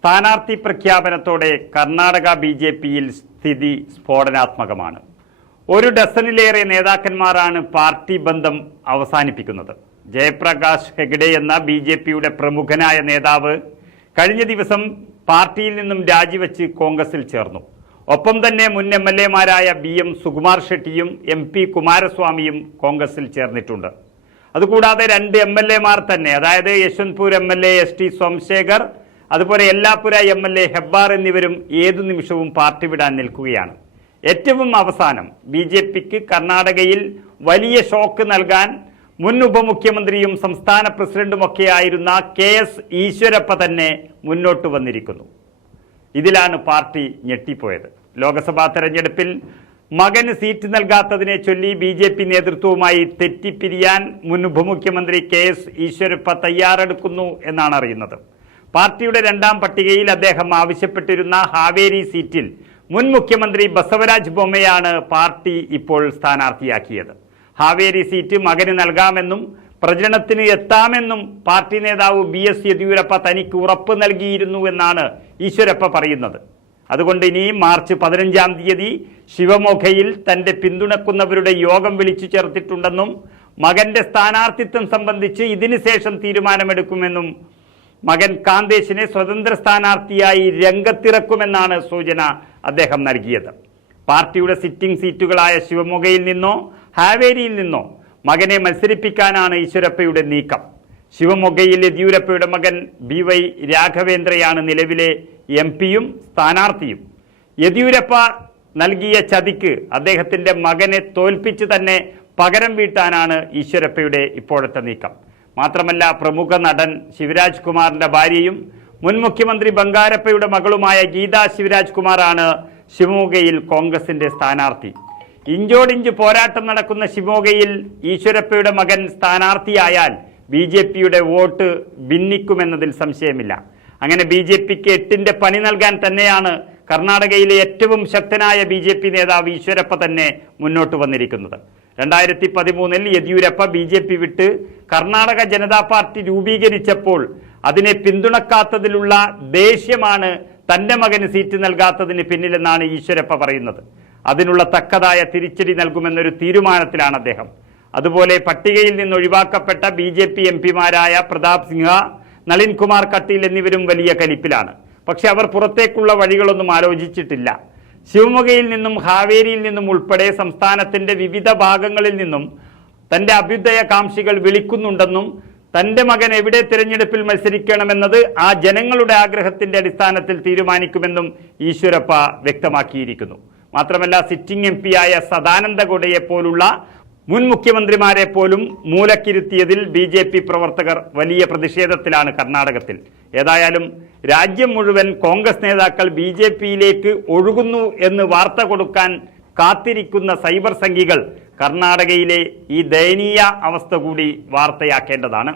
സ്ഥാനാർത്ഥി പ്രഖ്യാപനത്തോടെ കർണാടക ബി.ജെ.പിയിൽ സ്ഥിതി സ്ഫോടനാത്മകമാണ്. ഒരു ഡസനിലേറെ നേതാക്കന്മാരാണ് പാർട്ടി ബന്ധം അവസാനിപ്പിക്കുന്നത്. ജയപ്രകാശ് ഹെഗ്ഡെ എന്ന ബി.ജെ.പിയുടെ പ്രമുഖനായ നേതാവ് കഴിഞ്ഞ ദിവസം പാർട്ടിയിൽ നിന്നും രാജിവെച്ച് കോൺഗ്രസിൽ ചേർന്നു. ഒപ്പം തന്നെ മുൻ എം.എൽ.എമാരായ ബി.എം. സുകുമാർ ഷെട്ടിയും എം.പി. കുമാരസ്വാമിയും കോൺഗ്രസിൽ ചേർന്നിട്ടുണ്ട്. അതുകൂടാതെ 2 എം.എൽ.എമാർ തന്നെ, അതായത് യശ്വന്ത്പൂർ എം.എൽ.എ എസ്.ടി. സോമശേഖർ, അതുപോലെ യെല്ലാപുര എം.എൽ.എ ഹെബ്ബാർ എന്നിവരും ഏതു നിമിഷവും പാർട്ടി വിടാൻ നിൽക്കുകയാണ്. ഏറ്റവും അവസാനം ബി.ജെ.പിക്ക് കർണാടകയിൽ വലിയ ഷോക്ക് നൽകാൻ മുൻ ഉപമുഖ്യമന്ത്രിയും സംസ്ഥാന പ്രസിഡന്റുമൊക്കെയായിരുന്ന കെ.എസ്. ഈശ്വരപ്പ തന്നെ മുന്നോട്ട് വന്നിരിക്കുന്നു. ഇതിലാണ് പാർട്ടി ഞെട്ടിപ്പോയത്. ലോക്സഭാ തെരഞ്ഞെടുപ്പിൽ മകന് സീറ്റ് നൽകാത്തതിനെ ചൊല്ലി ബി.ജെ.പി നേതൃത്വവുമായി തെറ്റിപ്പിരിയാൻ മുൻ ഉപമുഖ്യമന്ത്രി കെ.എസ്. ഈശ്വരപ്പ തയ്യാറെടുക്കുന്നു എന്നാണ് അറിയുന്നത്. പാർട്ടിയുടെ 2ാം പട്ടികയിൽ അദ്ദേഹം ആവശ്യപ്പെട്ടിരുന്ന ഹാവേരി സീറ്റിൽ മുൻ മുഖ്യമന്ത്രി ബസവരാജ് ബൊമ്മയാണ് പാർട്ടി ഇപ്പോൾ സ്ഥാനാർത്ഥിയാക്കിയത്. ഹാവേരി സീറ്റ് മകന് നൽകാമെന്നും പ്രചരണത്തിന് എത്താമെന്നും പാർട്ടി നേതാവ് ബി.എസ്. യെദ്യൂരപ്പ തനിക്ക് ഉറപ്പ് നൽകിയിരുന്നു എന്നാണ് ഈശ്വരപ്പ പറയുന്നത്. അതുകൊണ്ട് ഇനി മാർച്ച് 15-ാം തീയതി ശിവമോഗയിൽ തന്റെ പിന്തുണക്കുന്നവരുടെ യോഗം വിളിച്ചു ചേർത്തിട്ടുണ്ടെന്നും മകന്റെ സ്ഥാനാർത്ഥിത്വം സംബന്ധിച്ച് ഇതിനുശേഷം തീരുമാനമെടുക്കുമെന്നും മകൻ കാന്തേശിനെ സ്വതന്ത്ര സ്ഥാനാർത്ഥിയായി രംഗത്തിറക്കുമെന്നാണ് സൂചന അദ്ദേഹം നൽകിയത്. പാർട്ടിയുടെ സിറ്റിംഗ് സീറ്റുകളായ ശിവമോഗയിൽ നിന്നോ ഹാവേരിയിൽ നിന്നോ മകനെ മത്സരിപ്പിക്കാനാണ് ഈശ്വരപ്പയുടെ നീക്കം. ശിവമോഗയിൽ യെദ്യൂരപ്പയുടെ മകൻ ബി.വൈ. രാഘവേന്ദ്രയാണ് നിലവിലെ എം.പിയും സ്ഥാനാർത്ഥിയും. യെദ്യൂരപ്പ നൽകിയ ചതിക്ക് അദ്ദേഹത്തിന്റെ മകനെ തോൽപ്പിച്ച് തന്നെ പകരം വീട്ടാനാണ് ഈശ്വരപ്പയുടെ ഇപ്പോഴത്തെ നീക്കം. മാത്രമല്ല, പ്രമുഖ നടൻ ശിവരാജ് കുമാറിന്റെ ഭാര്യയും മുൻ മുഖ്യമന്ത്രി ബംഗാരപ്പയുടെ മകളുമായ ഗീതാ ശിവരാജ് കുമാറാണ് ശിവമോഗയിൽ കോൺഗ്രസിന്റെ സ്ഥാനാർത്ഥി. ഇഞ്ചോടിഞ്ച് പോരാട്ടം നടക്കുന്ന ശിവമോഗയിൽ ഈശ്വരപ്പയുടെ മകൻ സ്ഥാനാർത്ഥിയായാൽ ബി.ജെ.പിയുടെ വോട്ട് ഭിന്നിക്കുമെന്നതിൽ സംശയമില്ല. അങ്ങനെ ബി.ജെ.പിക്ക് 8ന്റെ പണി നൽകാൻ തന്നെയാണ് കർണാടകയിലെ ഏറ്റവും ശക്തനായ ബി.ജെ.പി നേതാവ് ഈശ്വരപ്പ തന്നെ മുന്നോട്ട് വന്നിരിക്കുന്നത്. 2013-ൽ യെദ്യൂരപ്പ ബി.ജെ.പി വിട്ട് കർണാടക ജനതാ പാർട്ടി രൂപീകരിച്ചപ്പോൾ അതിനെ പിന്തുണക്കാത്തതിലുള്ള ദേഷ്യമാണ് തന്റെ മകന് സീറ്റ് നൽകാത്തതിന് പിന്നിലെന്നാണ് ഈശ്വരപ്പ പറയുന്നത്. അതിനുള്ള തക്കതായ തിരിച്ചടി നൽകുമെന്നൊരു തീരുമാനത്തിലാണ് അദ്ദേഹം. അതുപോലെ പട്ടികയിൽ നിന്ന് ഒഴിവാക്കപ്പെട്ട ബി.ജെ.പി എം.പിമാരായ പ്രതാപ് സിംഹ, നളിൻ കുമാർ കട്ടീൽ എന്നിവരും വലിയ കലിപ്പിലാണ്. പക്ഷെ അവർ പുറത്തേക്കുള്ള വഴികളൊന്നും ആലോചിച്ചിട്ടില്ല. ശിവമോഗയിൽ നിന്നും ഹാവേരിയിൽ നിന്നും ഉൾപ്പെടെ സംസ്ഥാനത്തിന്റെ വിവിധ ഭാഗങ്ങളിൽ നിന്നും തന്റെ അഭ്യുദയകാംക്ഷികൾ വിളിക്കുന്നുണ്ടെന്നും തന്റെ മകൻ എവിടെ തിരഞ്ഞെടുപ്പിൽ മത്സരിക്കണമെന്നത് ആ ജനങ്ങളുടെ ആഗ്രഹത്തിന്റെ അടിസ്ഥാനത്തിൽ തീരുമാനിക്കുമെന്നും ഈശ്വരപ്പ വ്യക്തമാക്കിയിരിക്കുന്നു. മാത്രമല്ല, സിറ്റിംഗ് എം.പിയായ സദാനന്ദ ഗൗഡയെ പോലുള്ള മുൻ മുഖ്യമന്ത്രിമാരെ പോലും മൂലക്കിരുത്തിയതിൽ ബി.ജെ.പി പ്രവർത്തകർ വലിയ പ്രതിഷേധത്തിലാണ് കർണാടകത്തിൽ. ഏതായാലും രാജ്യം മുഴുവൻ കോൺഗ്രസ് നേതാക്കൾ ബി.ജെ.പിയിലേക്ക് ഒഴുകുന്നു എന്ന് വാർത്ത കൊടുക്കാൻ കാത്തിരിക്കുന്ന സൈബർ സംഘികൾ കർണാടകയിലെ ഈ ദയനീയ അവസ്ഥ കൂടി വാർത്തയാക്കേണ്ടതാണ്.